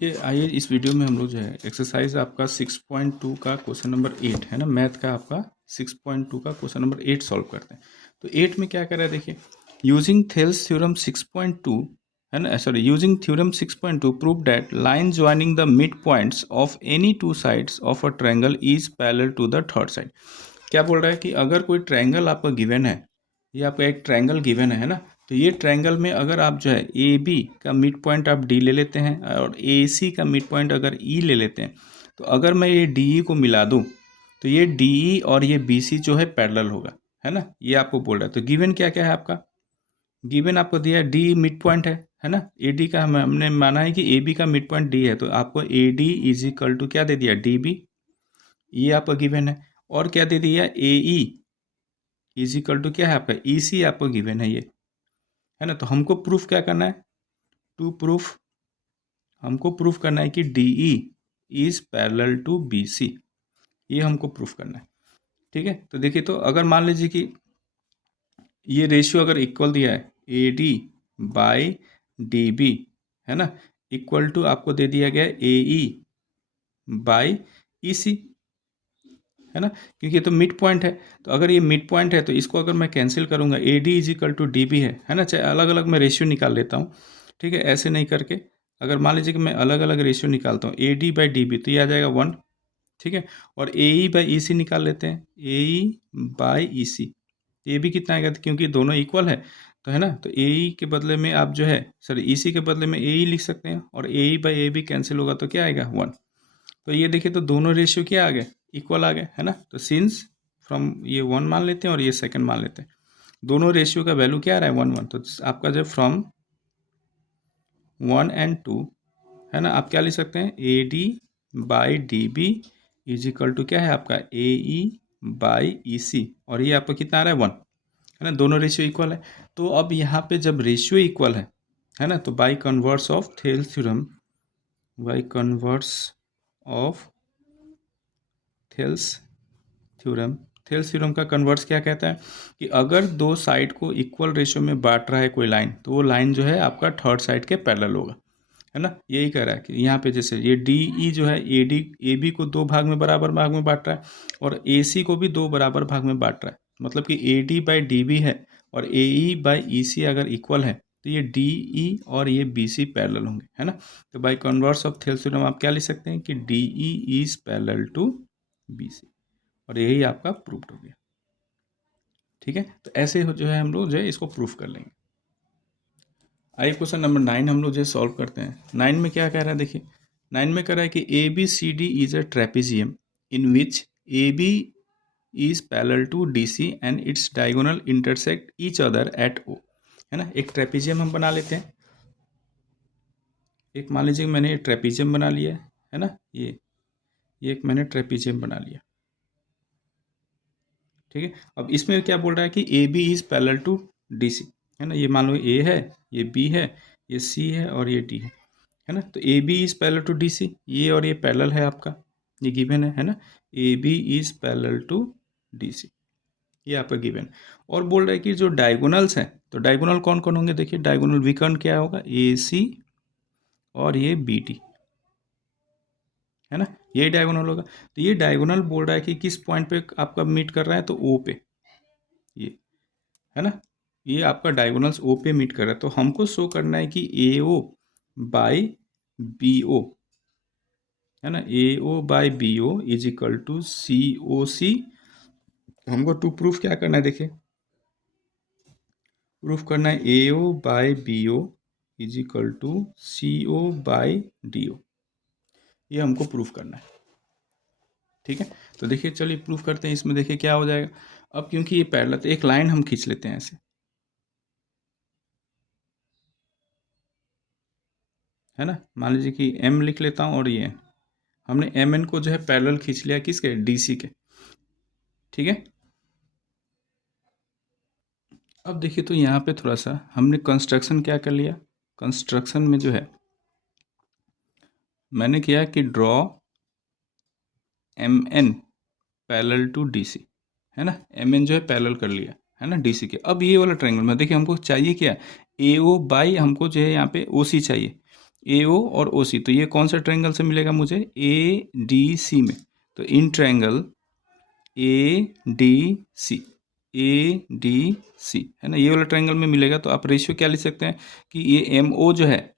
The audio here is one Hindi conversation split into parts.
ये आइए इस वीडियो में हम लोग जो है एक्सरसाइज आपका 6.2 का क्वेश्चन नंबर 8 है ना, मैथ का आपका 6.2 का क्वेश्चन नंबर 8 सॉल्व करते हैं। तो 8 में क्या कर रहा है देखिए, यूजिंग थेल्स थ्योरम 6.2 है ना, sorry, using theorem 6.2 prove that line joining the mid points of any two sides of a triangle is parallel to the third side. क्या बोल रहा है कि अगर कोई ट्रायंगल आपका गिवन है, ये आपका एक ट्रायंगल गिवन है ना, तो ये ट्रायंगल में अगर आप जो है ए बी का मिड पॉइंट आप डी ले लेते हैं और ए सी का मिड पॉइंट अगर ई ले लेते हैं, तो अगर मैं ये डी ई को मिला दूं तो ये डी ई और ये बी सी जो है पैरेलल होगा, है ना। ये आपको बोल रहा है। तो गिवन क्या क्या है आपका, गिवन आपको दिया है डी मिड पॉइंट है ना। ए डी का हमने माना है कि ए बी का मिड पॉइंट डी है, तो आपको A D is equal to क्या दे दिया, डी बी, ये आपका गिवन है। और क्या दे दिया, ए ई इज इक्वल टू क्या है आपका, ई सी आपको गिवन है ये, है ना। तो हमको प्रूफ क्या करना है, टू प्रूफ, हमको प्रूफ करना है कि D E is parallel to B C, ये हमको प्रूफ करना है। ठीक है, तो देखिए, तो अगर मान लीजिए कि ये रेशियो अगर इक्वल दिया है A D by D B, है ना, इक्वल टू आपको दे दिया गया ए ई बाई ई सी, है ना, क्योंकि ये तो मिड पॉइंट है। तो अगर ये मिड पॉइंट है तो इसको अगर मैं कैंसिल करूंगा, A D is equal to D B है ना, चाहे अलग अलग मैं रेशियो निकाल लेता हूँ। ठीक है, ऐसे नहीं करके अगर मान लीजिए कि मैं अलग अलग रेशियो निकालता हूँ, A D by D B, तो ये आ जाएगा 1। ठीक है, और ए ई बाई ई सी निकाल लेते हैं, ए ई बाई ई सी, ये भी कितना आएगा, क्योंकि दोनों इक्वल है तो, है ना। तो ए ई के बदले में आप जो है, सॉरी, ई सी के बदले में ए ई लिख सकते हैं, और ए E by A B cancel होगा तो क्या आएगा, 1। तो ये देखिए, तो दोनों रेशियो क्या आ गए, इक्वल आ गए, है ना। तो सिंस फ्रॉम ये 1 मान लेते हैं और ये सेकंड मान लेते हैं, दोनों रेशियो का वैल्यू क्या आ रहा है, 1 1। तो आपका जो फ्रॉम 1 and 2, है ना, आप क्या लिख सकते हैं, A D by D B is equal to क्या है आपका, ए ई बाई ई सी, और ये आपका कितना आ रहा है, 1, है ना। दोनों रेशियो इक्वल है। तो अब यहाँ पे जब रेशियो इक्वल है ना, तो by converse of Thales theorem, by converse of Thales theorem, Thales theorem का कन्वर्स क्या कहता है कि अगर दो साइड को इक्वल रेशियो में बांट रहा है कोई लाइन, तो वो लाइन जो है आपका थर्ड साइड के पैरेलल होगा, है ना। यही कह रहा है कि यहाँ पे जैसे ये डी ई जो है, ए डी ए बी को दो भाग में बराबर भाग में बांट रहा है, और ए सी को भी दो बराबर भाग में बांट रहा है। मतलब कि A D by D B है और ए ई बाई ई सी अगर इक्वल है, तो ये डी ई और ये बी सी पैरेलल होंगे, है ना। तो by converse of Thales theorem आप क्या लिख सकते हैं कि D E is parallel to B C, और यही आपका प्रूफ्ड हो गया। ठीक है, तो ऐसे जो है हम लोग जो है इसको प्रूफ कर लेंगे। आइए क्वेश्चन नंबर 9 हम लोग जो सॉल्व करते हैं। 9 में क्या कह रहा है देखिए, 9 में कह रहा है कि A B C D is a trapezium in which A B is parallel to D C and its diagonal intersect each other at O, है ना। एक ट्रेपेजियम हम बना लेते हैं। एक मान लीजिए मैंने ट्रेपेजियम बना लिया है ना, ये एक मैंने ट्रेपेजियम बना लिया। ठीक है, अब इसमें क्या बोल रहा है कि A B is parallel to D C, है ना। ये मान लो ए है, ये बी है, ये सी है और ये डी है ना। तो A B is parallel to D C, ये और ये पैरेलल है आपका, ये गिवन है ना। A B is parallel to D C, ये आपका गिवन। और बोल रहा है कि जो डायगोनल्स हैं, तो डायगोनल कौन कौन होंगे देखिए, डायगोनल विकर्ण क्या होगा, ए सी और ये बी डी, है ना, ये डायगोनल होगा। तो ये डायगोनल बोल रहा है कि किस पॉइंट पे आपका मीट कर रहा है, तो ओ पे, ये, है ना, ये आपका डायगोनल्स ओ पे मीट कर रहा है। तो हमको शो करना है कि ए ओ बाई बी ओ, है ना, A O by B O is equal to C O C. हमको टू प्रूफ क्या करना है देखिए, प्रूफ करना है A O by B O is equal to C O by D O, ये हमको प्रूफ करना है। ठीक है, तो देखिए चलिए प्रूफ करते हैं। इसमें देखिए क्या हो जाएगा। अब क्योंकि ये पैरेलल, तो एक लाइन हम खींच लेते हैं ऐसे, है ना। मान लीजिए कि एम लिख लेता हूँ और ये हमने एम एन को जो है पैरेलल खींच लिया किसके, डी सी के। ठीक है, अब देखिए, तो यहाँ पे थोड़ा सा हमने कंस्ट्रक्शन क्या कर लिया, कंस्ट्रक्शन में जो है मैंने किया कि draw M N parallel to D C, है ना। एम एन जो है पैरेलल कर लिया, है ना, डी सी के। अब ये वाला ट्रायंगल में देखिए हमको चाहिए क्या, ए ओ बाई, हमको जो है यहाँ पे ओ सी चाहिए। ए ओ और ओ सी, तो ये कौन सा ट्रायंगल से मिलेगा मुझे, ए डी सी में। तो in triangle A D C, A D C है ना, ये वाला ट्रायंगल में मिलेगा। तो आप रेशियो क्या लिख सकते हैं कि ये एम ओ जो है,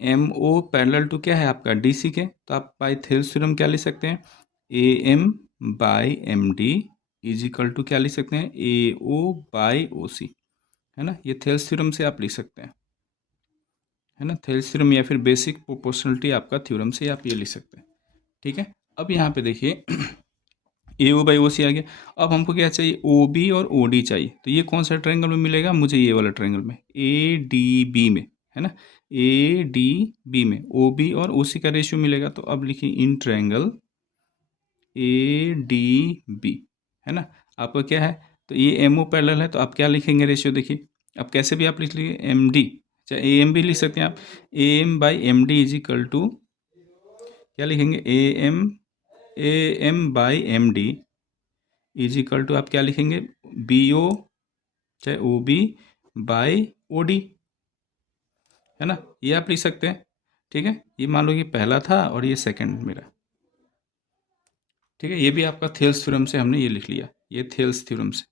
एम ओ पैरेलल टू क्या है आपका, डी सी के। तो आप बाय थेल्स थ्योरम क्या लिख सकते हैं, A M by M D is equal to क्या लिख सकते हैं, ए ओ बाई ओ सी, है ना। ये थेल्स थ्योरम से आप लिख सकते हैं, है ना। थेल्स थ्योरम या फिर बेसिक प्रोपोर्शनलिटी आपका थ्योरम से आप ये लिख सकते हैं, ठीक है। अब यहाँ पे देखिए ए ओ बाई ओ सी आ गया। अब हमको क्या चाहिए, ओ बी और ओ डी चाहिए। तो ये कौन सा ट्रायंगल में मिलेगा मुझे, ये वाला ट्रायंगल में, ए डी बी में, है ना। ए डी बी में ओ बी और ओ सी का रेशियो मिलेगा। तो अब लिखिए in triangle A D B, है ना। आपका क्या है, तो ये एम ओ पैरेलल है, तो आप क्या लिखेंगे रेशियो, देखिए अब कैसे भी आप लिख लीजिए, एम डी, चाहे ए एम भी लिख सकते हैं आप, A M by M D is equal to क्या लिखेंगे, A M by M D is equal to आप क्या लिखेंगे, बी ओ चाहे O B by O D, है ना। ये आप लिख सकते हैं, ठीक है। ये मान लो कि पहला था और ये सेकंड मेरा, ठीक है। ये भी आपका थेल्स थ्योरम से हमने ये लिख लिया, ये थेल्स थ्योरम से,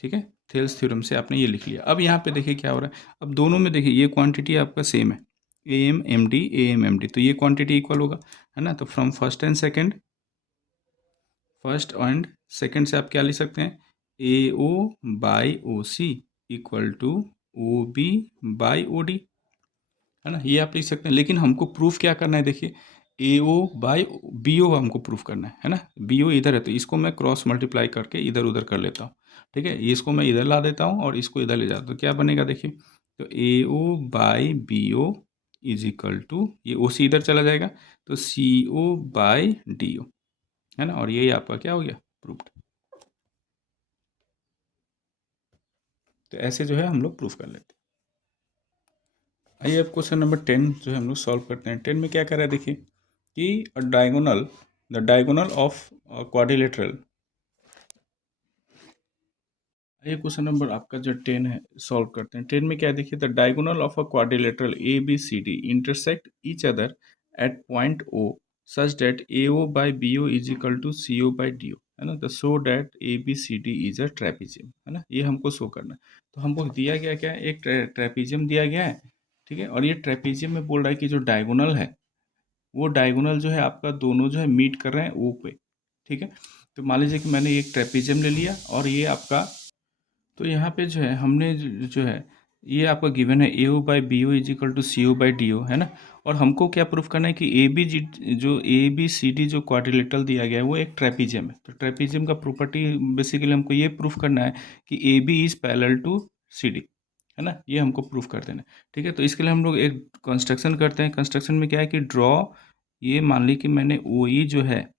ठीक है। थेल्स थ्योरम से आपने ये लिख लिया। अब यहाँ पे देखिए क्या हो रहा है, अब दोनों में देखिए ये क्वांटिटी आपका सेम है, A M M D, A M M D, तो ये क्वांटिटी इक्वल होगा, है ना। तो फ्रॉम फर्स्ट एंड सेकंड से आप क्या लिख सकते हैं, A O by O C equal to O B by O D, है ना। ये आप लिख सकते हैं। लेकिन हमको प्रूफ क्या करना है, देखिए ए ओ बाई बी ओ हमको प्रूफ करना है ना। बी ओ इधर है तो इसको मैं क्रॉस मल्टीप्लाई करके इधर उधर कर लेता हूँ, ठीक है। ये इसको मैं इधर ला देता हूँ और इसको इधर ले जाता हूँ, तो क्या बनेगा देखिए, तो A O by B O is equal to, ये ओ सी इधर चला जाएगा, तो सी ओ बाई डी ओ, है ना। और यही आपका क्या हो गया, प्रूफ्ड। तो ऐसे जो है हम लोग प्रूफ कर लेते हैं। आइए अब क्वेश्चन नंबर 10 जो है हम लोग सॉल्व करते हैं। 10 में क्या कह रहा है देखिए कि द डायगोनल ऑफ क्वाड्रिलेटरल। ये क्वेश्चन नंबर आपका जो 10 है सॉल्व करते हैं। 10 में क्या है देखिए, the diagonal of a quadrilateral A B C D intersect each other at point O such that A O by B O is equal to C O by D O, है ना। The show that A B C D is a trapezium, है ना। ये हमको शो करना है। तो हमको दिया गया क्या है, एक ट्रेपिजियम दिया गया है, ठीक है। और ये ट्रेपिजियम में बोल रहा है कि जो डायगोनल है, वो डायगोनल जो है आपका दोनों जो है मीट कर रहे हैं ओ पे, ठीक है। तो मान लीजिए कि मैंने एक ट्रेपिजियम ले लिया और ये आपका, तो यहाँ पे जो है हमने जो है ये आपका गिवन है A O by B O is equal to C O by D O, है ना। और हमको क्या प्रूफ करना है कि ए बी जी, जो ए बी सी डी जो क्वाड्रिलेटरल दिया गया है वो एक ट्रेपिजियम है। तो ट्रेपिजियम का प्रॉपर्टी बेसिकली हमको ये प्रूफ करना है कि A B is parallel to C D, है ना। ये हमको प्रूफ कर देना है, ठीक है। तो इसके लिए हम लोग एक कंस्ट्रक्शन करते हैं। कंस्ट्रक्शन में क्या है कि ड्रॉ, ये मान ली कि मैंने ओ ई जो है,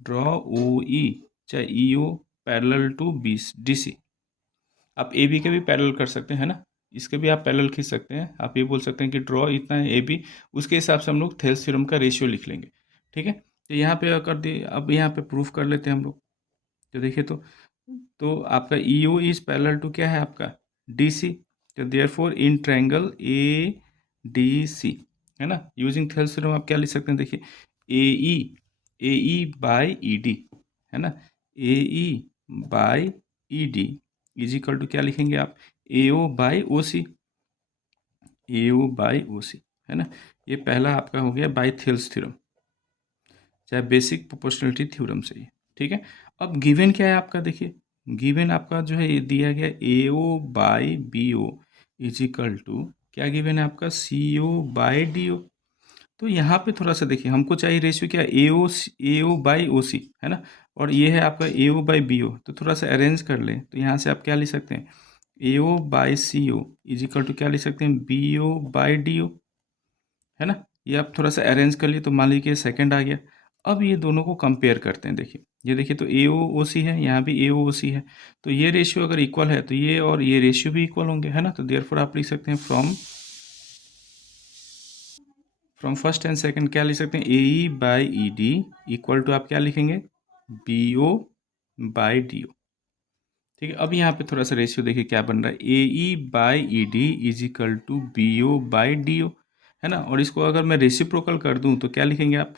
ड्रॉ ओ ई चाहे E O parallel to B D C. आप ए बी के भी पैरेलल कर सकते हैं, है ना। इसके भी आप पैरेलल खींच सकते हैं। आप ये बोल सकते हैं कि ड्रॉ इतना है ए बी, उसके हिसाब से हम लोग थेल्स थ्योरम का रेशियो लिख लेंगे, ठीक है। तो यहाँ पे कर दिए, अब यहाँ पे प्रूफ कर लेते हैं हम लोग। तो देखिए तो आपका E O is parallel to क्या है आपका, डी सी। तो therefore in triangle A D C, है ना, यूजिंग थेल्स थ्योरम आप क्या लिख सकते हैं देखिए, ए ई बाई ई डी, है ना, A E by E D is equal to क्या लिखेंगे आप, ए O by O C, A O by O सी, है ना। ये पहला आपका हो गया बाई थेल्स थ्योरम, चाहे बेसिक प्रोपोर्शनलिटी थ्योरम से ही, ठीक है। अब गिवन क्या है आपका देखिए, गिवन आपका जो है ये दिया गया A O by B O is equal to क्या गिवन है आपका, सी ओ बाई डी ओ। तो यहाँ पे थोड़ा सा देखिए, हमको चाहिए रेशियो क्या, ए ओ बाई ओ सी, है ना। और ये है आपका ए ओ बाई बी ओ। तो थोड़ा सा अरेंज कर लें, तो यहाँ से आप क्या लिख सकते हैं, A O by C O is equal to क्या लिख सकते हैं, B O by D O, है ना। ये आप थोड़ा सा अरेंज कर लिए तो मान लीजिए सेकंड आ गया। अब ये दोनों को कंपेयर करते हैं, देखिए ये देखिए, तो ए ओ ओ सी है, यहाँ भी ए ओ ओ सी है। तो ये रेशियो अगर इक्वल है तो ये और ये रेशियो भी इक्वल होंगे, है ना। तो देयरफॉर आप लिख सकते हैं फ्रॉम फर्स्ट एंड सेकंड क्या लिख सकते हैं, A E by E D equal to आप क्या लिखेंगे, B O by D O, ठीक है। अब यहाँ पे थोड़ा सा रेशियो देखिए क्या बन रहा है, A E by E D is equal to B O by D O, है ना। और इसको अगर मैं रेसिप्रोकल कर दूं तो क्या लिखेंगे आप,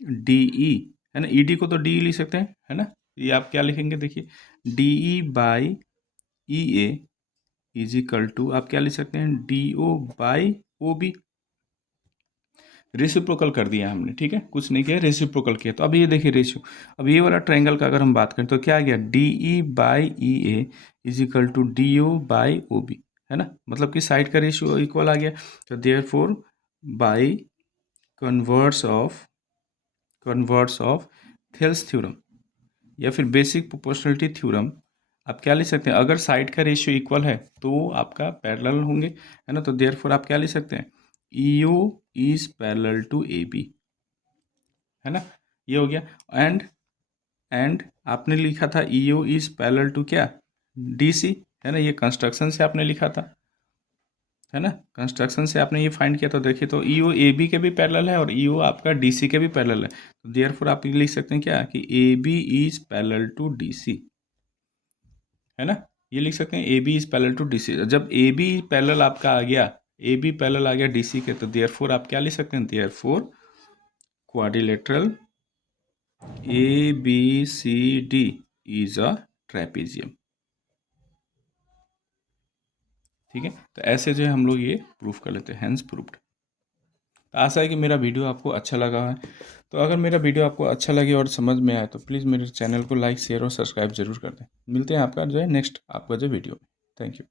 डी ई, है ना। ई डी को तो डी लिख सकते हैं, है ना। ये आप क्या लिखेंगे, देखिए D E by E A is equal to आप क्या लिख सकते हैं, D O by O B. Reciprocal कर दिया हमने, ठीक है, कुछ नहीं किया, रेसिप्रोकल किया। तो अब ये देखिए रेशियो, अब ये वाला ट्रायंगल का अगर हम बात करें तो क्या आ गया, D E by E A is equal to D O by O B, है ना। मतलब कि साइड का रेशियो इक्वल आ गया। तो therefore by converts of Thales theorem या फिर बेसिक प्रोपोर्शनलिटी थ्योरम, आप क्या लिख सकते हैं, अगर साइड का रेशियो इक्वल है तो आपका पैरेलल होंगे, है ना। तो देयरफॉर आप क्या लिख सकते हैं, E O is parallel to A B, है ना। ये हो गया। एंड आपने लिखा था E O is parallel to क्या, डी सी, है ना। ये कंस्ट्रक्शन से आपने लिखा था, है ना, कंस्ट्रक्शन से आपने ये फाइंड किया। तो देखिए, तो ई ओ ए बी के भी पैरेलल है और ई ओ आपका डी सी के भी पैरेलल है। तो देयरफॉर आप ये लिख सकते हैं क्या, कि A B is parallel to D C, है ना। ये लिख सकते हैं A B is parallel to D C. जब ए बी पैरेलल आपका आ गया, ए बी पैरेलल आ गया डी सी के, तो देयरफॉर आप क्या लिख सकते हैं, therefore quadrilateral A B C D is a trapezium, ठीक है। तो ऐसे जो है हम लोग ये प्रूफ कर लेते हैं, हैंस प्रूफ्ड। तो आशा है कि मेरा वीडियो आपको अच्छा लगा है। तो अगर मेरा वीडियो आपको अच्छा लगे और समझ में आए तो प्लीज़ मेरे चैनल को लाइक शेयर और सब्सक्राइब जरूर कर दें। मिलते हैं आपका जो है नेक्स्ट आपका जो वीडियो। Thank you.